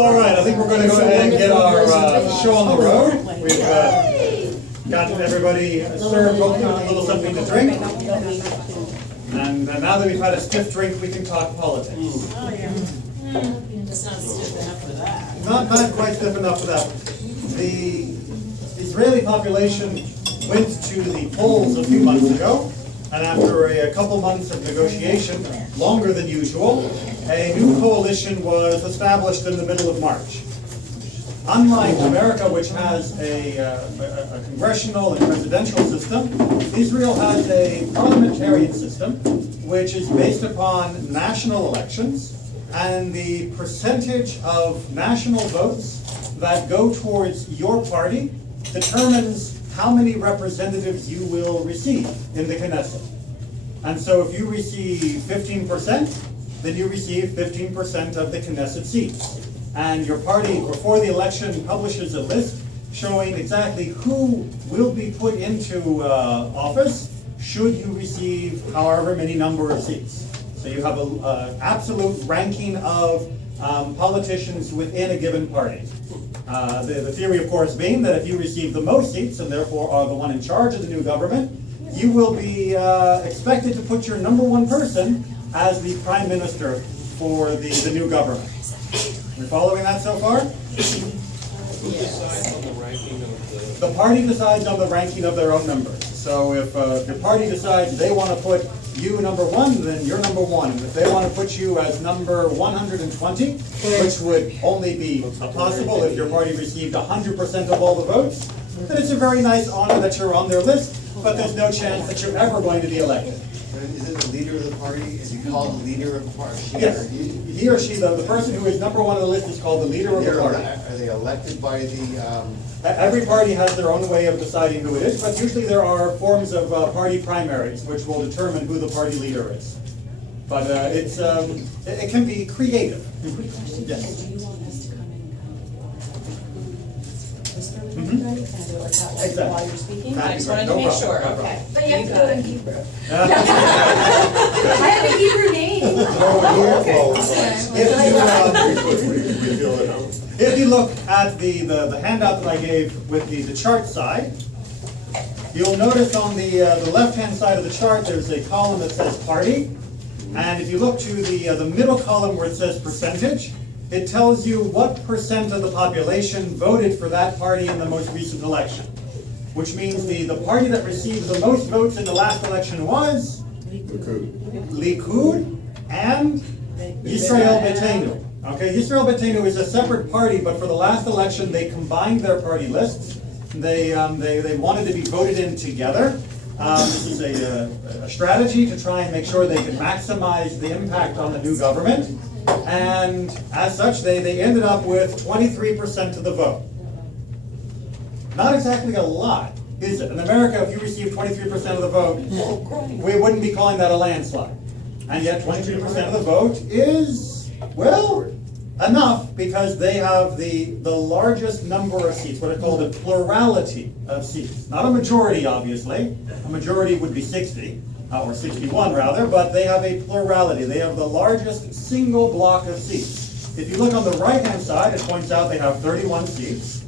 All right, I think we're going to go ahead and get our show on the road. We've gotten everybody served hopefully with a little something to drink. And now that we've had a stiff drink, we can talk politics. Oh, yeah. It's not stiff enough for that. Not quite stiff enough for that. The Israeli population went to the polls a few months ago, and after a couple months of negotiation, longer than usual, a new coalition was established in the middle of March. Unlike America, which has a congressional and presidential system, Israel has a parliamentarian system, which is based upon national elections, and the percentage of national votes that go towards your party determines how many representatives you will receive in the Knesset. And so if you receive 15%, then you receive 15% of the Knesset seats. And your party, before the election, publishes a list showing exactly who will be put into office should you receive however many number of seats. So you have an absolute ranking of politicians within a given party. The theory, of course, being that if you receive the most seats and therefore are the one in charge of the new government, you will be expected to put your number one person as the prime minister for the new government. We're following that so far? Who decides on the ranking of The party decides on the ranking of their own members. So if the party decides they want to put you number one, then you're number one. And if they want to put you as number 120, which would only be possible if your party received 100% of all the votes, then it's a very nice honor that you're on their list, but there's no chance that you're ever going to be elected. Is it the leader of the party? Is he called the leader of the party? Yes, he or she, the person who is number one on the list is called the leader of the party. Are they elected by the? Every party has their own way of deciding who it is, but usually there are forms of party primaries which will determine who the party leader is. But it can be creative. Quick question. Yes. Do you want us to come in whisper with Mhm. everybody? Can I do it like that Exactly. while you're speaking? That'd I be just great. wanted No to make problem. sure. No problem. Okay. But you have to do it in Hebrew. If I have a Hebrew name. If you look at the handout that I gave with the chart side, you'll notice on the left-hand side of the chart there's a column that says party, and if you look to the middle column where it says percentage, it tells you what percent of the population voted for that party in the most recent election, which means the party that received the most votes in the last election was Likud and Yisrael Beitenu. Okay, Yisrael Beitenu is a separate party, but for the last election they combined their party lists. They wanted to be voted in together. This is a strategy to try and make sure they can maximize the impact on the new government. And as such, they ended up with 23% of the vote. Not exactly a lot, is it? In America, if you receive 23% of the vote, we wouldn't be calling that a landslide. And yet 23% of the vote is, well, enough, because they have the largest number of seats, what are called a plurality of seats. Not a majority, obviously. A majority would be 60, or 61 rather, but they have a plurality. They have the largest single block of seats. If you look on the right-hand side, it points out they have 31 seats.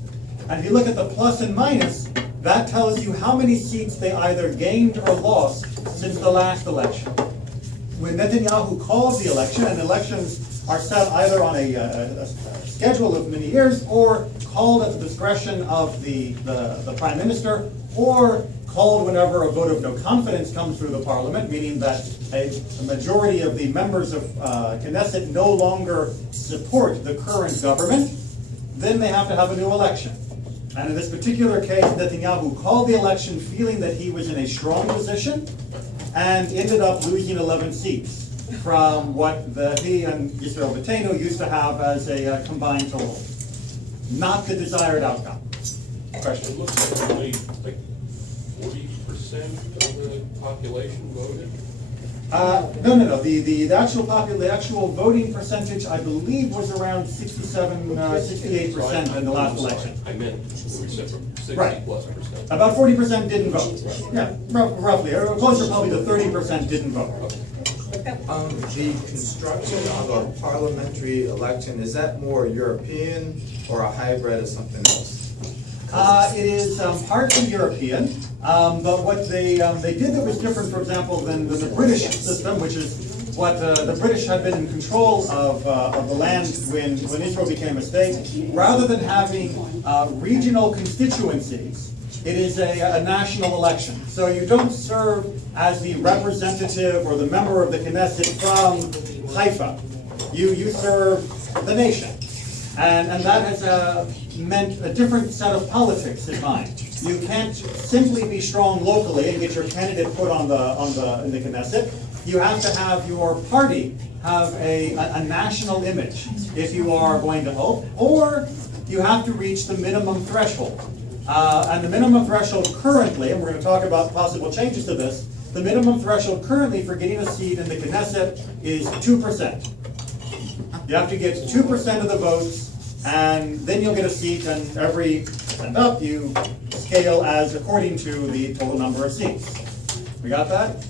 And if you look at the plus and minus, that tells you how many seats they either gained or lost since the last election. When Netanyahu called the election, and elections are set either on a schedule of many years or called at the discretion of the prime minister, or called whenever a vote of no confidence comes through the parliament, meaning that a majority of the members of Knesset no longer support the current government, then they have to have a new election. And in this particular case, Netanyahu called the election feeling that he was in a strong position and ended up losing 11 seats from what he and Yisrael Beitenu used to have as a combined total. Not the desired outcome. Question? It looks like only like 40% of the population voted. No. The actual voting percentage, I believe, was around 68% in the last election. I meant 60 Right. plus percent. About 40% didn't vote. Yeah, roughly. Or closer probably to 30% didn't vote. The construction of a parliamentary election, is that more European or a hybrid of something else? It is partly European, but what they did that was different, for example, than the British system, which is what the British had been in control of the land when Israel became a state. Rather than having regional constituencies, it is a national election. So you don't serve as the representative or the member of the Knesset from Haifa. You serve the nation. And that has meant a different set of politics in mind. You can't simply be strong locally and get your candidate put in the Knesset. You have to have your party have a national image if you are going to hope, or you have to reach the minimum threshold. And the minimum threshold currently, and we're going to talk about possible changes to this, the minimum threshold currently for getting a seat in the Knesset is 2%. You have to get 2% of the votes, and then you'll get a seat, and every percent up you scale as according to the total number of seats. We got that?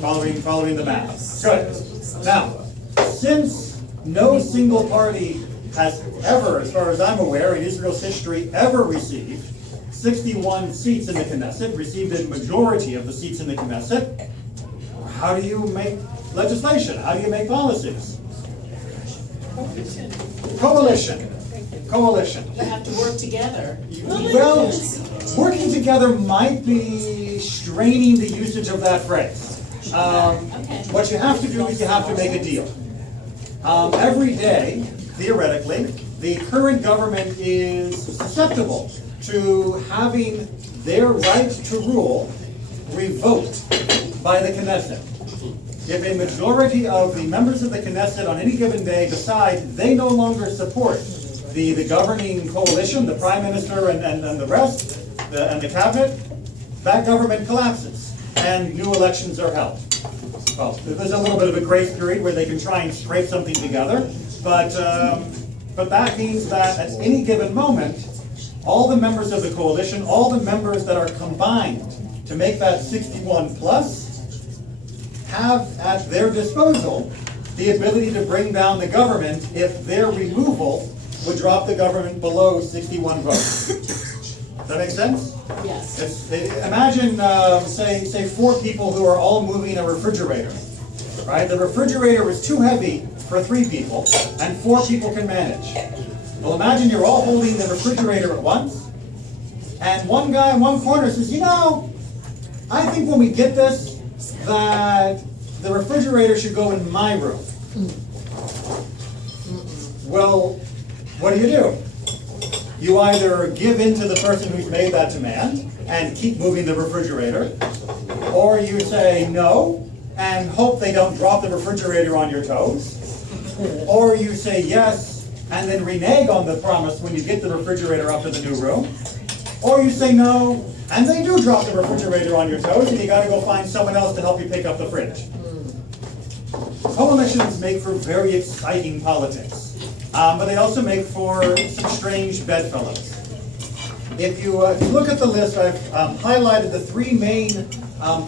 Following the math. Good. Now, since no single party has ever, as far as I'm aware, in Israel's history, ever received 61 seats in the Knesset, received a majority of the seats in the Knesset, how do you make legislation? How do you make policies? Coalition. They have to work together. Well, working together might be straining the usage of that phrase. What you have to do is you have to make a deal. Every day, theoretically, the current government is susceptible to having their right to rule revoked by the Knesset. If a majority of the members of the Knesset on any given day decide they no longer support the governing coalition, the prime minister and the rest, and the cabinet, that government collapses and new elections are held. Well, there's a little bit of a grace period where they can try and scrape something together, but that means that at any given moment, all the members of the coalition, all the members that are combined to make that 61 plus, have at their disposal the ability to bring down the government if their removal would drop the government below 61 votes. Does that make sense? Yes. Imagine, say 4 people who are all moving a refrigerator, right? The refrigerator is too heavy for 3 people, and 4 people can manage. Well, imagine you're all holding the refrigerator at once, and one guy in one corner says, you know, I think when we get this, that the refrigerator should go in my room. Well, what do? You either give in to the person who's made that demand and keep moving the refrigerator, or you say no and hope they don't drop the refrigerator on your toes, or you say yes and then renege on the promise when you get the refrigerator up to the new room, or you say no and they do drop the refrigerator on your toes and you got to go find someone else to help you pick up the fridge. Coalitions make for very exciting politics, but they also make for some strange bedfellows. If you look at the list, I've highlighted the 3 main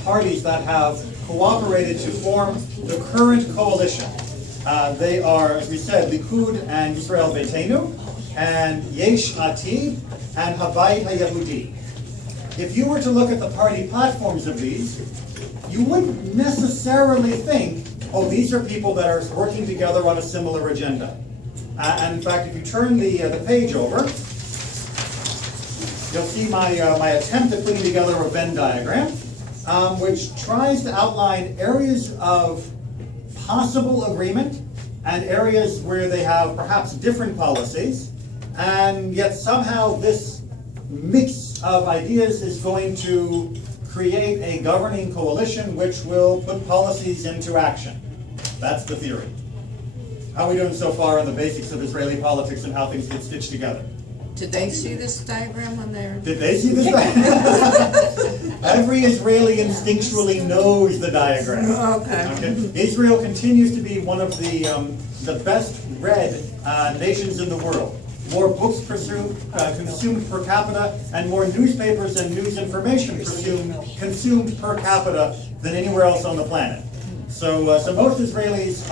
parties that have cooperated to form the current coalition. They are, as we said, Likud and Yisrael Beitenu, and Yesh Atid, and Habayit HaYehudi. If you were to look at the party platforms of these, you wouldn't necessarily think, oh, these are people that are working together on a similar agenda. And in fact, if you turn the page over, you'll see my attempt at putting together a Venn diagram, which tries to outline areas of possible agreement and areas where they have perhaps different policies, and yet somehow this mix of ideas is going to create a governing coalition which will put policies into action. That's the theory. How are we doing so far on the basics of Israeli politics and how things get stitched together? Did they see this diagram on there? Did they see this diagram? Every Israeli instinctually knows the diagram. Okay. Israel continues to be one of the best read nations in the world. More books consumed per capita, and more newspapers and news information consumed per capita than anywhere else on the planet. So, so most Israelis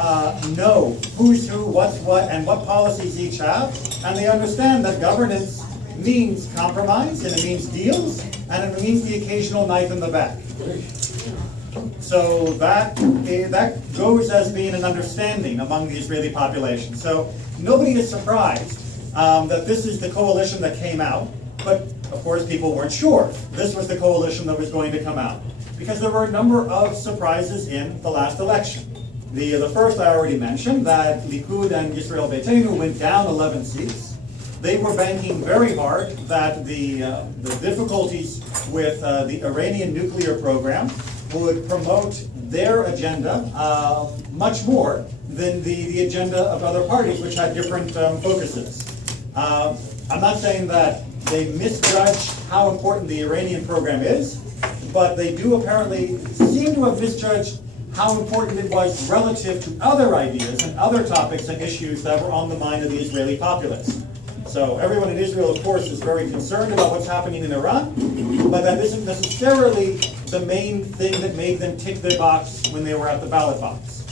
know who's who, what's what, and what policies each have, and they understand that governance means compromise, and it means deals, and it means the occasional knife in the back. So that goes as being an understanding among the Israeli population. So nobody is surprised that this is the coalition that came out, but of course people weren't sure this was the coalition that was going to come out, because there were a number of surprises in the last election. The first I already mentioned, that Likud and Yisrael Beitenu went down 11 seats. They were banking very hard that the difficulties with the Iranian nuclear program would promote their agenda much more than the agenda of other parties, which had different focuses. I'm not saying that they misjudged how important the Iranian program is, but they do apparently seem to have misjudged how important it was relative to other ideas and other topics and issues that were on the mind of the Israeli populace. So everyone in Israel, of course, is very concerned about what's happening in Iran, but that isn't necessarily the main thing that made them tick their box when they were at the ballot box.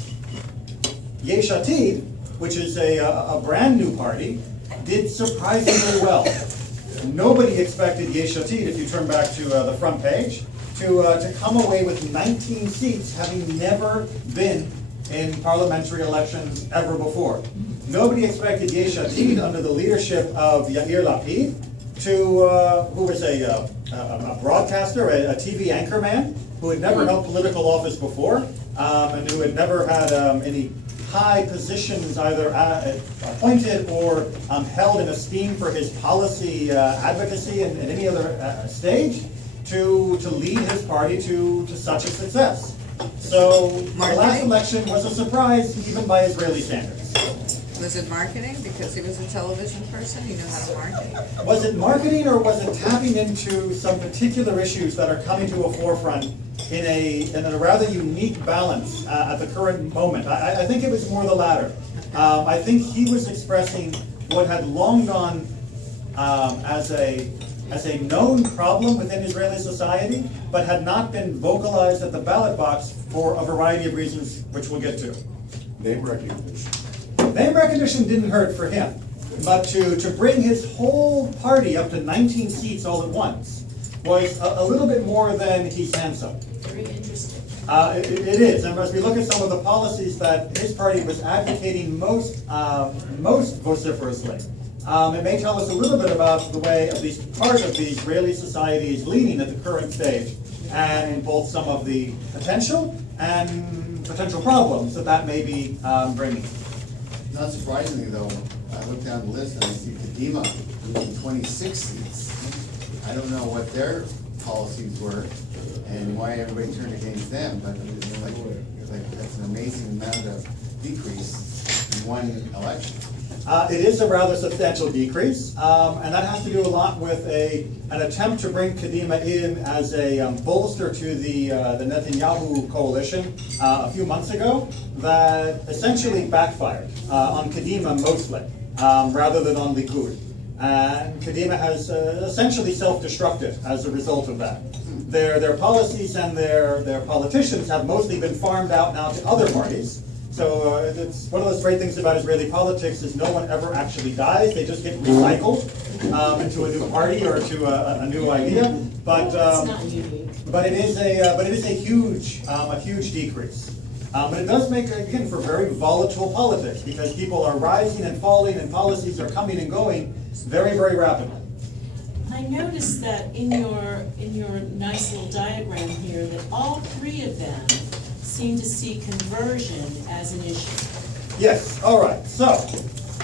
Yesh Atid, which is a brand new party, did surprisingly well. Nobody expected Yesh Atid, if you turn back to the front page, to come away with 19 seats, having never been in parliamentary elections ever before. Nobody expected Yesh Atid, under the leadership of Yair Lapid, who was a broadcaster, a TV anchorman, who had never held political office before, and who had never had any high positions either appointed or held in esteem for his policy advocacy at any other stage, to lead his party to such a success. So the last election was a surprise even by Israeli standards. Was it marketing? Because he was a television person, he knew how to market? Was it marketing, or was it tapping into some particular issues that are coming to a forefront in a rather unique balance at the current moment? I think it was more the latter. I think he was expressing what had long gone as a known problem within Israeli society, but had not been vocalized at the ballot box for a variety of reasons, which we'll get to. Name recognition. Name recognition didn't hurt for him, but to bring his whole party up to 19 seats all at once was a little bit more than he's handsome. Very interesting. It is, and as we look at some of the policies that his party was advocating most vociferously, it may tell us a little bit about the way at least part of the Israeli society is leaning at the current stage, and in both some of the potential problems that may be bringing. Not surprisingly though, I look down the list and I see Kadima losing 26 seats. I don't know what their policies were and why everybody turned against them, but it's like that's an amazing amount of decrease in one election. It is a rather substantial decrease, and that has to do a lot with an attempt to bring Kadima in as a bolster to the Netanyahu coalition a few months ago that essentially backfired on Kadima mostly, rather than on Likud. And Kadima has essentially self-destructed as a result of that. Their policies and their politicians have mostly been farmed out now to other parties. So it's one of those great things about Israeli politics is no one ever actually dies. They just get recycled into a new party or to a new idea. But It's not unique. but it is a huge decrease. But it does make, again, for very volatile politics, because people are rising and falling and policies are coming and going very, very rapidly. I noticed that in your nice little diagram here, that all three of them seem to see conversion as an issue. Yes, all right, so,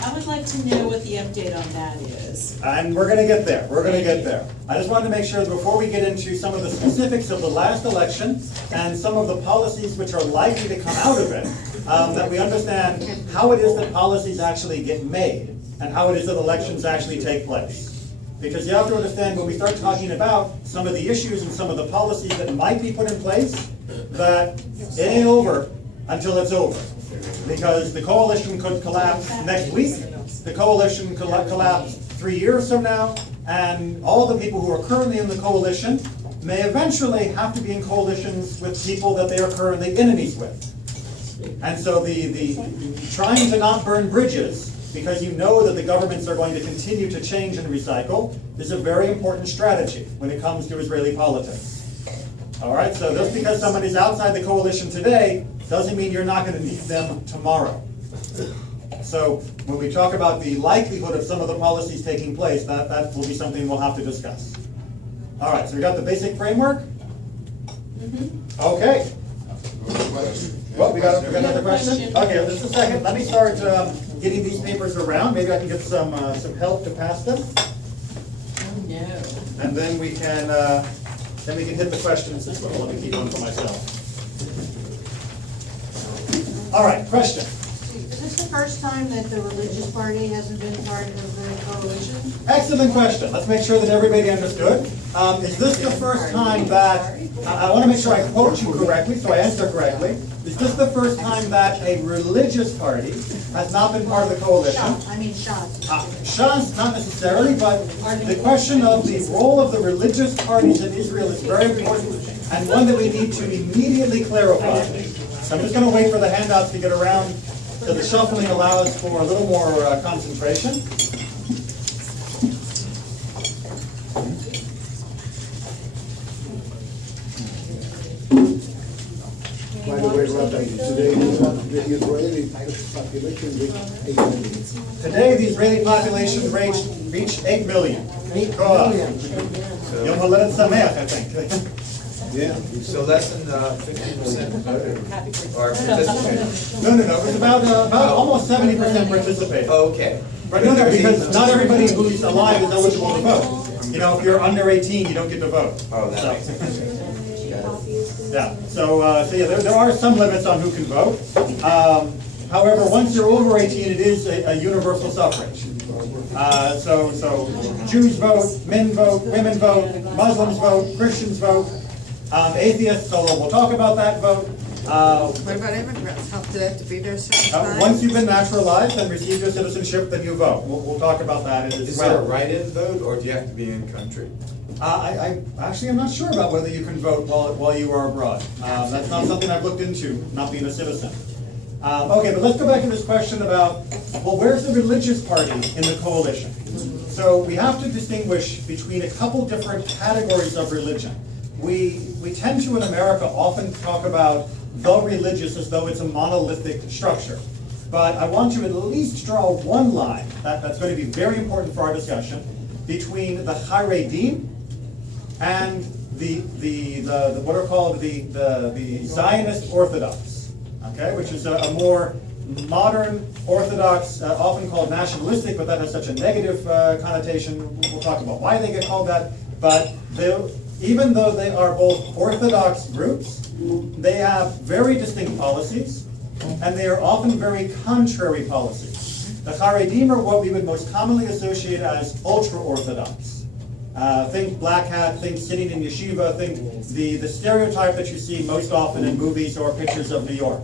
I would like to know what the update on that is. and we're gonna get there, I just wanted to make sure that before we get into some of the specifics of the last election and some of the policies which are likely to come out of it, that we understand how it is that policies actually get made and how it is that elections actually take place. Because you have to understand, when we start talking about some of the issues and some of the policies that might be put in place, that it ain't over until it's over. Because the coalition could collapse next week, the coalition could collapse 3 years from now, and all the people who are currently in the coalition may eventually have to be in coalitions with people that they are currently enemies with. And so the trying to not burn bridges, because you know that the governments are going to continue to change and recycle, is a very important strategy when it comes to Israeli politics. All right, so just because somebody's outside the coalition today doesn't mean you're not going to need them tomorrow. So when we talk about the likelihood of some of the policies taking place, that will be something we'll have to discuss. All right, so we got the basic framework? Okay. Well, we got another question? Okay, just a second. Let me start getting these papers around. Maybe I can get some help to pass them. Oh, no. And then we can hit the questions as well. Let me keep one for myself. All right, question. Is this the first time that the religious party hasn't been part of the coalition? Excellent question. Let's make sure that everybody understood. Is this the first time that, I want to make sure I quote you correctly, so I answer correctly. Is this the first time that a religious party has not been part of the coalition? Shas. Shas, not necessarily, but the question of the role of the religious parties in Israel is very important, and one that we need to immediately clarify. So I'm just going to wait for the handouts to get around, so the shuffling allows for a little more concentration. By the way, Rabbi, today the Israeli population reached 8 million. Today, the Israeli population reached 8 million. 8 million. Yom Haledet Sameach, I think. Yeah. So less than 50% voted or participated? No, it was about almost 70% participated. Okay. But no, because not everybody who's alive is eligible to vote. You know, if you're under 18, you don't get to vote. Oh, that So- makes sense. Yeah, so yeah, there are some limits on who can vote. However, once you're over 18, it is a universal suffrage. So Jews vote, men vote, women vote, Muslims vote, Christians vote, atheists, although we'll talk about that, vote. What about immigrants? How do they have to be there a certain time? Once you've been naturalized and received your citizenship, then you vote. We'll talk about that as Is there a well. write-in vote or do you have to be in country? I actually am not sure about whether you can vote while you are abroad. That's not something I've looked into, not being a citizen. Okay, but let's go back to this question about, well, where's the religious party in the coalition? So we have to distinguish between a couple different categories of religion. We tend to, in America, often talk about the religious as though it's a monolithic structure. But I want to at least draw one line that's going to be very important for our discussion between the Haredim and the what are called the Zionist Orthodox, okay, which is a more modern Orthodox, often called nationalistic, but that has such a negative connotation. We'll talk about why they get called that. But even though they are both Orthodox groups, they have very distinct policies, and they are often very contrary policies. The Haredim are what we would most commonly associate as ultra-Orthodox. Think black hat, think sitting in yeshiva, think the stereotype that you see most often in movies or pictures of New York.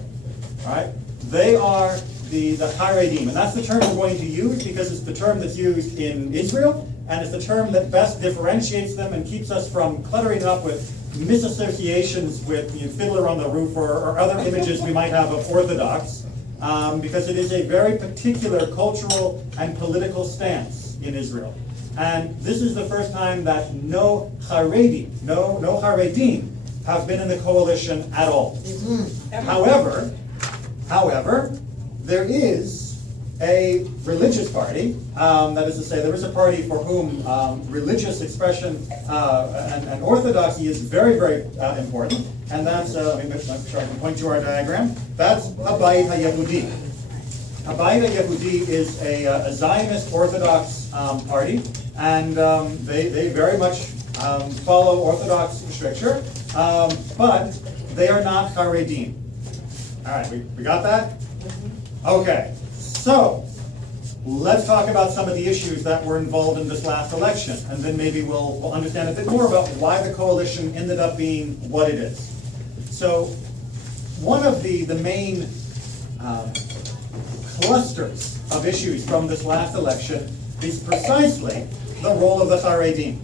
All right? They are the Haredim, and that's the term we're going to use because it's the term that's used in Israel, and it's the term that best differentiates them and keeps us from cluttering it up with misassociations with Fiddler on the Roof or other images we might have of Orthodox, because it is a very particular cultural and political stance in Israel. And this is the first time that no Haredim have been in the coalition at all. However, there is a religious party, that is to say, there is a party for whom religious expression and orthodoxy is very, very important, and that's, let me make sure I can point to our diagram, that's Habayit HaYehudi. Habayit HaYehudi is a Zionist Orthodox party, and they very much follow Orthodox stricture, but they are not Haredim. All right, we got that? Okay, so let's talk about some of the issues that were involved in this last election, and then maybe we'll understand a bit more about why the coalition ended up being what it is. So one of the main clusters of issues from this last election is precisely the role of the Haredim.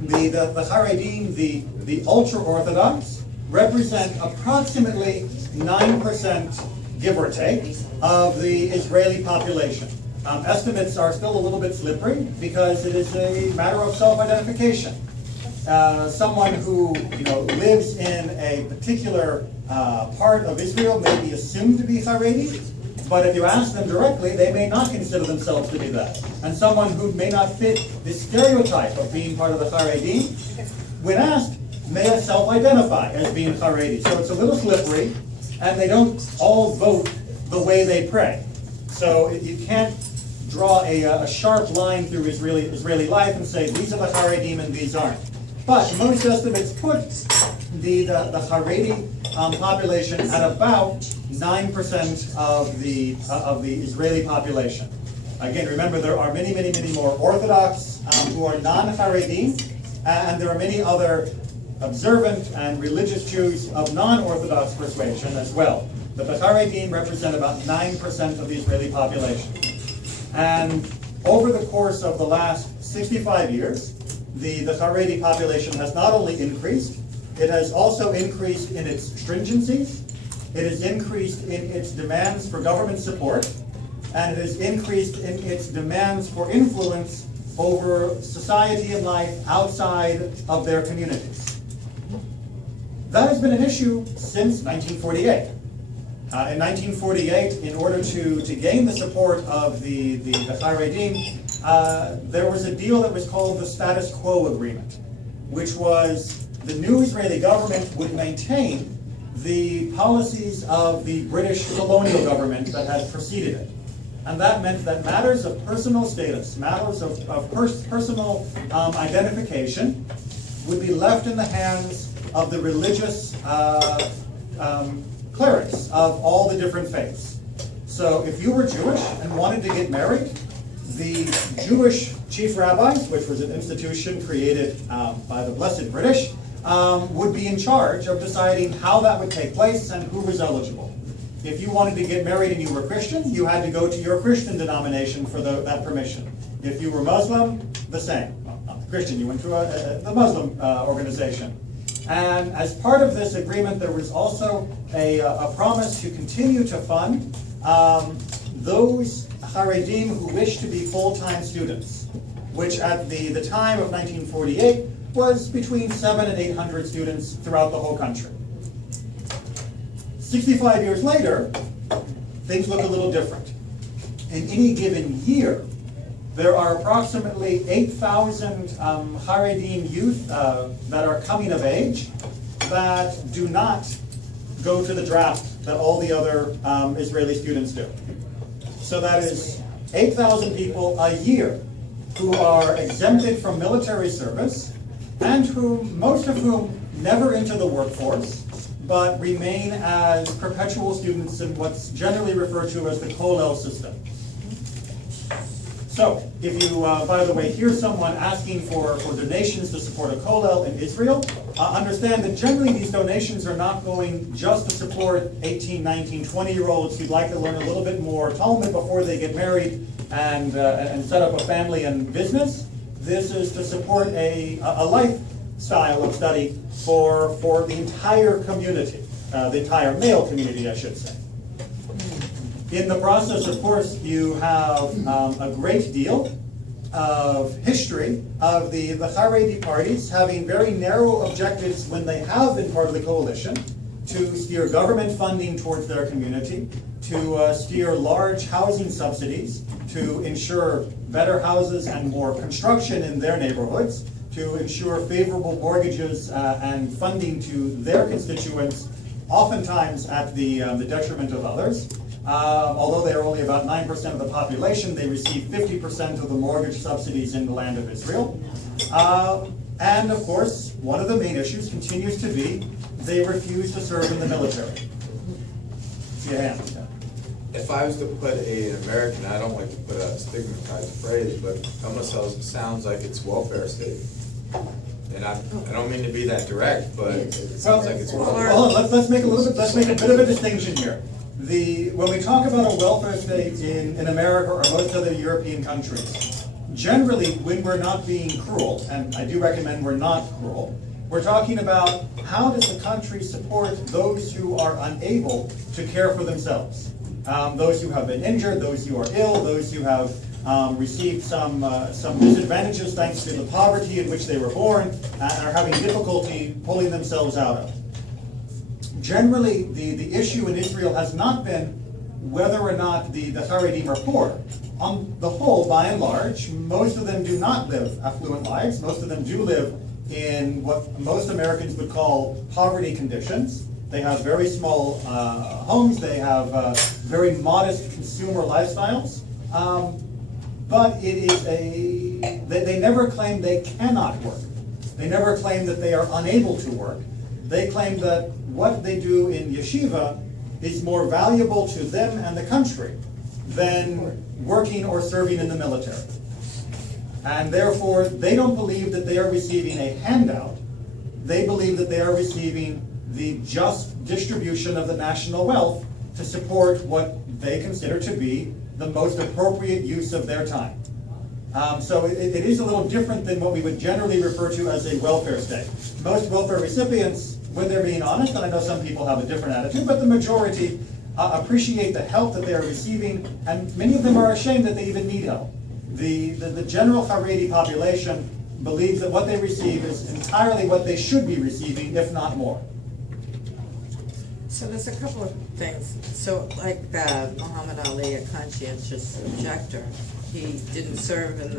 The Haredim, the ultra-Orthodox, represent approximately 9%, give or take, of the Israeli population. Estimates are still a little bit slippery because it is a matter of self-identification. Someone who lives in a particular part of Israel may be assumed to be Haredi, but if you ask them directly, they may not consider themselves to be that. And someone who may not fit the stereotype of being part of the Haredi, when asked, may self-identify as being Haredi. So it's a little slippery, and they don't all vote the way they pray. So you can't draw a sharp line through Israeli life and say, these are the Haredim and these aren't. But most estimates put the Haredi population at about 9% of the Israeli population. Again, remember there are many, many, many more Orthodox who are non-Haredim, and there are many other observant and religious Jews of non-Orthodox persuasion as well. But the Haredim represent about 9% of the Israeli population. And over the course of the last 65 years, the Haredi population has not only increased, it has also increased in its stringencies, it has increased in its demands for government support, and it has increased in its demands for influence over society and life outside of their communities. That has been an issue since 1948. In 1948, in order to gain the support of the Haredim, there was a deal that was called the Status Quo Agreement, which was the new Israeli government would maintain the policies of the British colonial government that had preceded it. And that meant that matters of personal status, matters of personal identification would be left in the hands of the religious clerics of all the different faiths. So if you were Jewish and wanted to get married, the Jewish chief rabbis, which was an institution created by the Blessed British, would be in charge of deciding how that would take place and who was eligible. If you wanted to get married and you were Christian, you had to go to your Christian denomination for that permission. If you were Muslim, the same. Well, not Christian, you went to the Muslim organization. And as part of this agreement, there was also a promise to continue to fund those Haredim who wished to be full-time students, which at the time of 1948 was between 700 and 800 students throughout the whole country. 65 years later, things look a little different. In any given year, there are approximately 8,000 Haredim youth that are coming of age that do not go to the draft that all the other Israeli students do. So that is 8,000 people a year who are exempted from military service and most of whom never enter the workforce, but remain as perpetual students in what's generally referred to as the Kollel system. So, if you, by the way, hear someone asking for donations to support a Kollel in Israel, understand that generally these donations are not going just to support 18, 19, 20-year-olds who'd like to learn a little bit more Talmud before they get married and set up a family and business. This is to support a lifestyle of study for the entire community, the entire male community, I should say. In the process, of course, you have a great deal of history of the Haredi parties having very narrow objectives when they have been part of the coalition to steer government funding towards their community, to steer large housing subsidies, to ensure better houses and more construction in their neighborhoods, to ensure favorable mortgages and funding to their constituents, oftentimes at the detriment of others. Although they are only about 9% of the population, they receive 50% of the mortgage subsidies in the land of Israel. And of course, one of the main issues continues to be they refuse to serve in the military. See a hand. If I was to put an American, I don't like to put a stigmatized phrase, but almost sounds like it's welfare state. And I don't mean to be that direct, but it sounds like it's welfare. Well, let's make a bit of a distinction here. When we talk about a welfare state in America or most other European countries, generally when we're not being cruel, and I do recommend we're not cruel, We're talking about how does the country support those who are unable to care for themselves? Those who have been injured, those who are ill, those who have received some disadvantages thanks to the poverty in which they were born and are having difficulty pulling themselves out of. Generally, the issue in Israel has not been whether or not the Haredim are poor. On the whole, by and large, most of them do not live affluent lives. Most of them do live in what most Americans would call poverty conditions. They have very small homes. They have very modest consumer lifestyles. But it is they never claim they cannot work. They never claim that they are unable to work. They claim that what they do in yeshiva is more valuable to them and the country than working or serving in the military. And therefore, they don't believe that they are receiving a handout. They believe that they are receiving the just distribution of the national wealth to support what they consider to be the most appropriate use of their time. So it is a little different than what we would generally refer to as a welfare state. Most welfare recipients, when they're being honest, and I know some people have a different attitude, but the majority appreciate the help that they are receiving, and many of them are ashamed that they even need help. The general Haredi population believes that what they receive is entirely what they should be receiving, if not more. So there's a couple of things. So like Muhammad Ali, a conscientious objector, he didn't serve in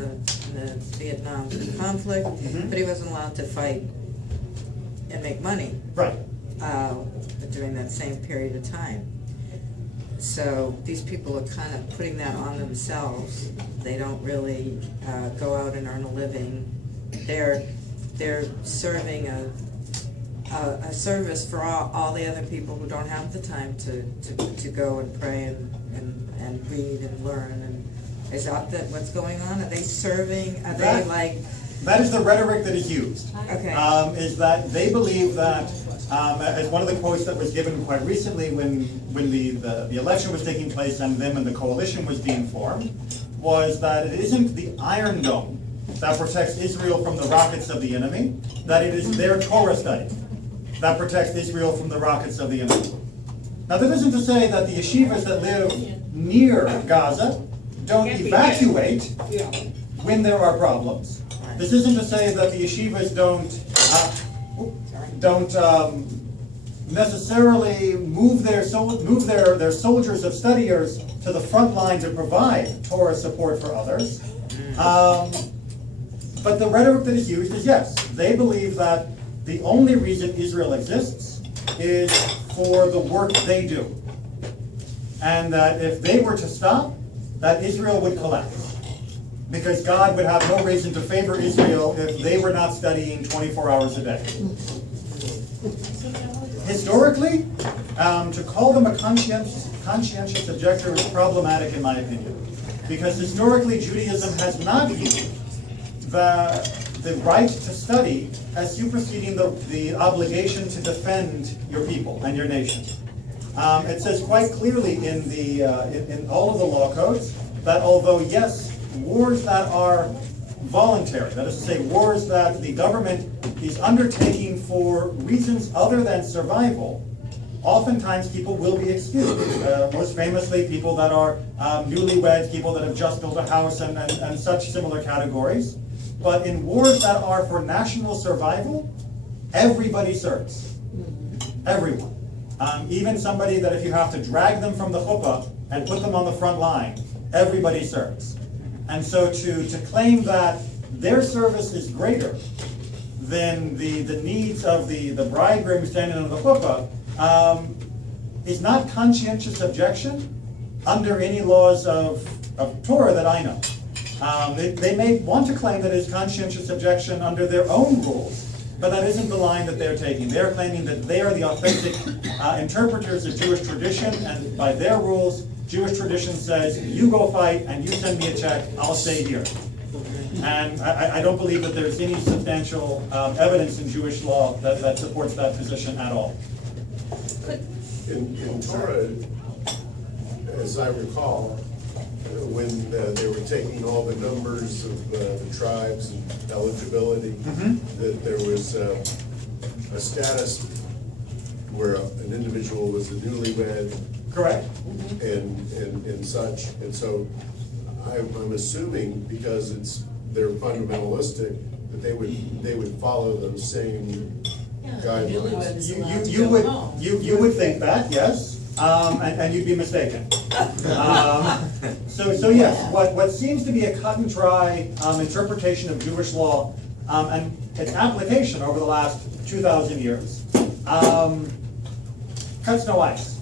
the Vietnam conflict, but he wasn't allowed to fight and make money. Right. During that same period of time. So these people are kind of putting that on themselves. They don't really go out and earn a living. They're serving a service for all the other people who don't have the time to go and pray and read and learn. And is that what's going on? Are they serving? Are they like? That is the rhetoric that is used. Okay. Is that they believe that, as one of the quotes that was given quite recently when the election was taking place and then when the coalition was being formed, was that it isn't the Iron Dome that protects Israel from the rockets of the enemy, that it is their Torah study that protects Israel from the rockets of the enemy. Now that isn't to say that the yeshivas that live near Gaza don't evacuate when there are problems. This isn't to say that the yeshivas don't necessarily move their soldiers of studiers to the front line to provide Torah support for others. But the rhetoric that is used is yes, they believe that the only reason Israel exists is for the work they do, and that if they were to stop, that Israel would collapse. Because God would have no reason to favor Israel if they were not studying 24 hours a day. Historically, to call them a conscientious objector is problematic in my opinion. Because historically, Judaism has not viewed the right to study as superseding the obligation to defend your people and your nation. It says quite clearly in all of the law codes that although, yes, wars that are voluntary, that is to say, wars that the government is undertaking for reasons other than survival, oftentimes people will be excused. Most famously, people that are newlyweds, people that have just built a house, and such similar categories. But in wars that are for national survival, everybody serves. Everyone. Even somebody that if you have to drag them from the chuppah and put them on the front line, everybody serves. And so to claim that their service is greater than the needs of the bridegroom standing on the chuppah is not conscientious objection under any laws of Torah that I know. They may want to claim that it's conscientious objection under their own rules, but that isn't the line that they're taking. They're claiming that they are the authentic interpreters of Jewish tradition, and by their rules, Jewish tradition says, you go fight and you send me a check, I'll stay here. And I don't believe that there's any substantial evidence in Jewish law that supports that position at all. In Torah, as I recall, when they were taking all the numbers of the tribes and eligibility, that there was a status where an individual was a newlywed Correct. and such, and so I'm assuming because they're fundamentalistic, that they would follow those same guidelines. You would think that, yes, and you'd be mistaken. So yes, what seems to be a cut and dry interpretation of Jewish law and its application over the last 2,000 years cuts no ice.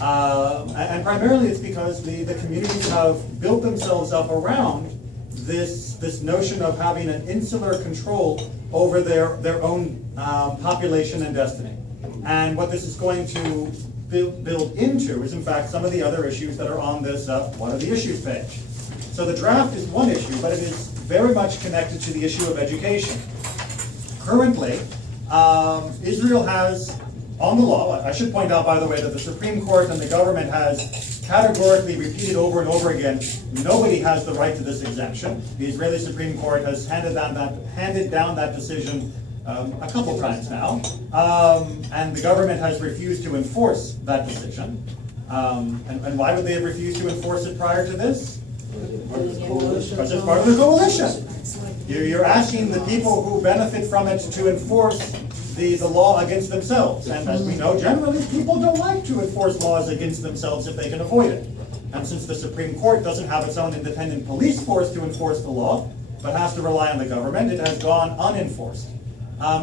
And primarily it's because the communities have built themselves up around this notion of having an insular control over their own population and destiny. And what this is going to build into is in fact some of the other issues that are on this one of the issues page. So the draft is one issue, but it is very much connected to the issue of education. Currently, Israel has on the law, I should point out by the way that the Supreme Court and the government has categorically repeated over and over again, nobody has the right to this exemption. The Israeli Supreme Court has handed down that decision a couple times now, and the government has refused to enforce that decision. And why would they have refused to enforce it prior to this? Because it's part of the coalition. You're asking the people who benefit from it to enforce the law against themselves. And as we know, generally people don't like to enforce laws against themselves if they can avoid it. And since the Supreme Court doesn't have its own independent police force to enforce the law, but has to rely on the government, it has gone unenforced.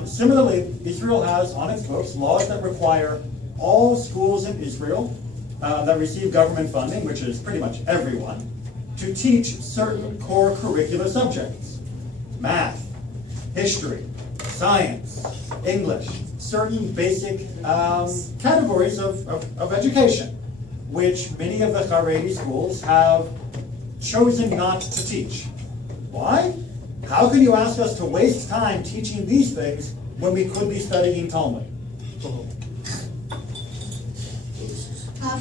Similarly, Israel has on its books laws that require all schools in Israel that receive government funding, which is pretty much everyone, to teach certain core curricular subjects. Math, history, science, English, certain basic categories of education, which many of the Haredi schools have chosen not to teach. Why? How can you ask us to waste time teaching these things when we could be studying Talmud?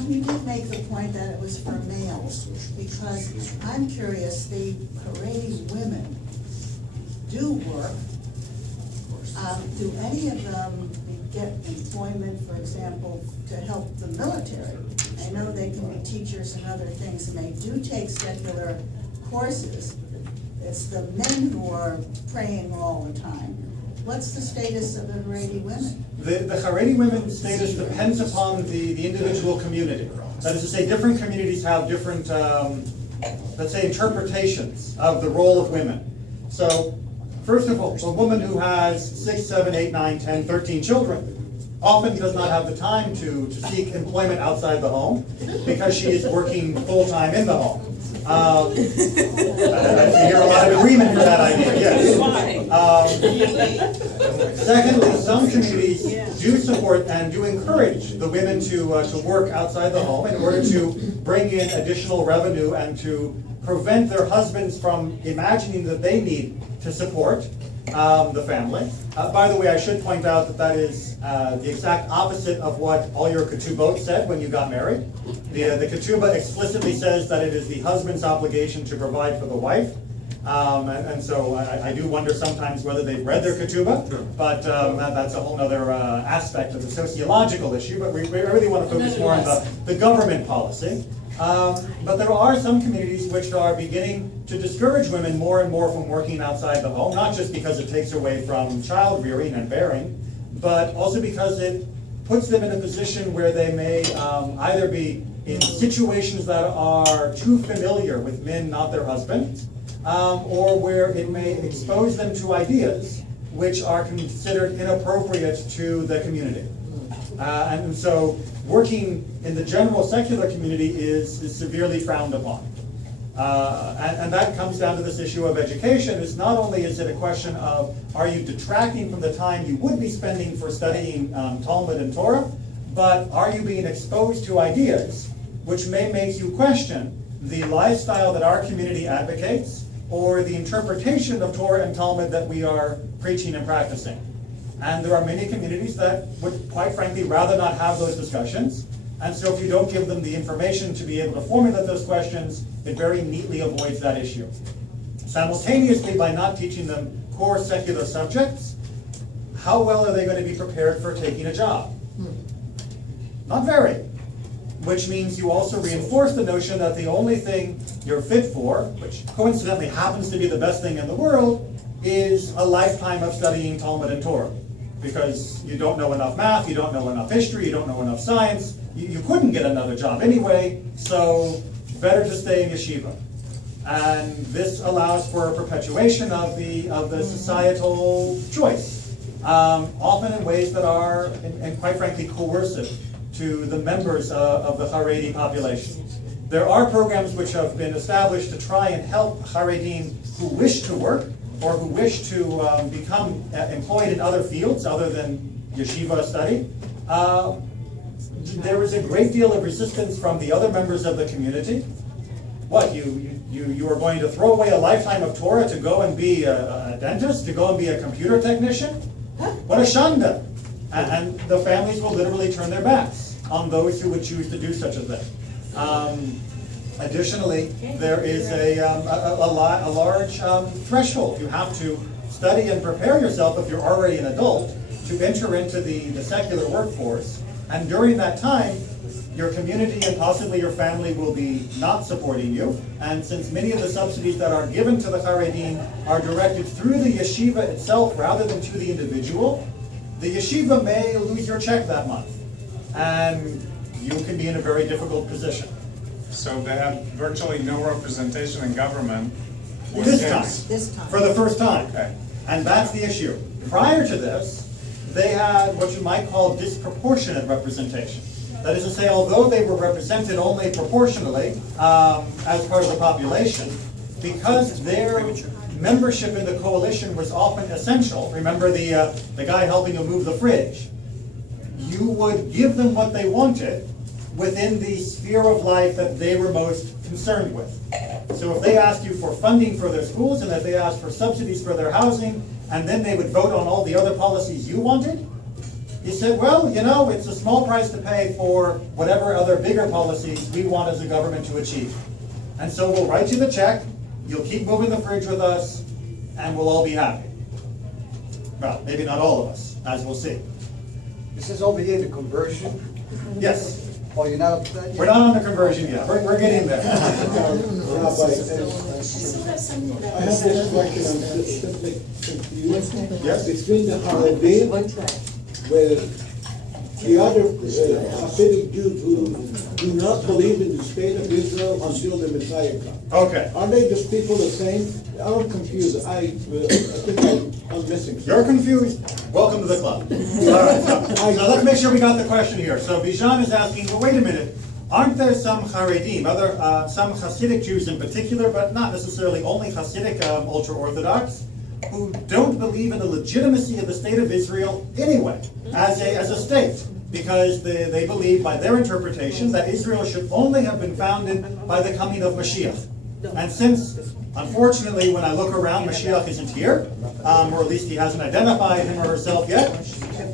You did make the point that it was for males, because I'm curious, the Haredi women do work. Do any of them get employment, for example, to help the military? I know they can be teachers and other things, and they do take secular courses. It's the men who are praying all the time. What's the status of the Haredi women? The Haredi women's status depends upon the individual community. That is to say, different communities have different, let's say, interpretations of the role of women. So, first of all, a woman who has 6, 7, 8, 9, 10, 13 children often does not have the time to seek employment outside the home because she is working full-time in the home. I hear a lot of agreement for that idea, yes. Secondly, some communities do support and do encourage the women to work outside the home in order to bring in additional revenue and to prevent their husbands from imagining that they need to support the family. By the way, I should point out that that is the exact opposite of what all your ketubot said when you got married. The ketubah explicitly says that it is the husband's obligation to provide for the wife. And so I do wonder sometimes whether they've read their ketubah, but that's a whole other aspect of the sociological issue, but we really want to focus more on the government policy. But there are some communities which are beginning to discourage women more and more from working outside the home, not just because it takes away from child rearing and bearing, but also because it puts them in a position where they may either be in situations that are too familiar with men, not their husband, or where it may expose them to ideas which are considered inappropriate to the community. And so working in the general secular community is severely frowned upon. And that comes down to this issue of education. It's not only is it a question of are you detracting from the time you would be spending for studying Talmud and Torah, but are you being exposed to ideas which may make you question the lifestyle that our community advocates or the interpretation of Torah and Talmud that we are preaching and practicing. And there are many communities that would, quite frankly, rather not have those discussions. And so if you don't give them the information to be able to formulate those questions, it very neatly avoids that issue. Simultaneously, by not teaching them core secular subjects, how well are they going to be prepared for taking a job? Not very. Which means you also reinforce the notion that the only thing you're fit for, which coincidentally happens to be the best thing in the world, is a lifetime of studying Talmud and Torah. Because you don't know enough math, you don't know enough history, you don't know enough science, you couldn't get another job anyway, so better to stay in yeshiva. And this allows for a perpetuation of the societal choice, often in ways that are, and quite frankly, coercive to the members of the Haredi population. There are programs which have been established to try and help Haredim who wish to work or who wish to become employed in other fields other than yeshiva study. There is a great deal of resistance from the other members of the community. What, you are going to throw away a lifetime of Torah to go and be a dentist, to go and be a computer technician? What a shanda! And the families will literally turn their backs on those who would choose to do such a thing. Additionally, there is a large threshold. You have to study and prepare yourself if you're already an adult to enter into the secular workforce. And during that time, your community and possibly your family will be not supporting you. And since many of the subsidies that are given to the Haredim are directed through the yeshiva itself rather than to the individual, the yeshiva may lose your check that month. And you can be in a very difficult position. So they have virtually no representation in government. This time. For the first time. Okay. And that's the issue. Prior to this, they had what you might call disproportionate representation. That is to say, although they were represented only proportionally as part of the population, because their membership in the coalition was often essential. Remember the guy helping you move the fridge. You would give them what they wanted within the sphere of life that they were most concerned with. So if they asked you for funding for their schools and if they asked for subsidies for their housing, and then they would vote on all the other policies you wanted, you said, well, you know, it's a small price to pay for whatever other bigger policies we want as a government to achieve. And so we'll write you the check, you'll keep moving the fridge with us, and we'll all be happy. Well, maybe not all of us, as we'll see. This is over here, the conversion. Yes. Oh, you're not. We're not on the conversion yet. We're getting there. I still have something about I have this. this question, I'm just simply confused. Yes. Between the Haredim, where the other Hasidic Jews who do not believe in the state of Israel until the Messiah comes. Okay. Are they just people the same? I'm confused. I think I'm missing something. You're confused? Welcome to the club. All right, so let's make sure we got the question here. So Bijan is asking, well, wait a minute. Aren't there some Haredim, some Hasidic Jews in particular, but not necessarily only Hasidic ultra-Orthodox, who don't believe in the legitimacy of the state of Israel anyway, as a state? Because they believe, by their interpretation, that Israel should only have been founded by the coming of Mashiach. And since, unfortunately, when I look around, Mashiach isn't here, or at least he hasn't identified him or herself yet,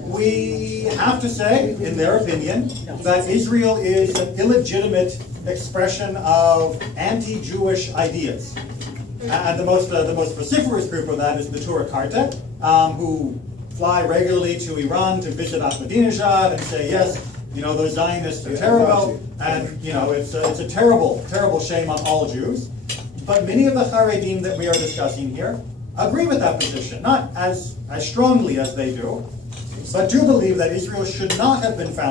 we have to say, in their opinion, that Israel is an illegitimate expression of anti-Jewish ideas. And the most vociferous group of that is the Torah Karta, who fly regularly to Iran to visit Ahmadinejad and say, yes, you know, those Zionists are terrible, and you know, it's a terrible, terrible shame on all Jews. But many of the Haredim that we are discussing here agree with that position, not as strongly as they do, but do believe that Israel should not have been founded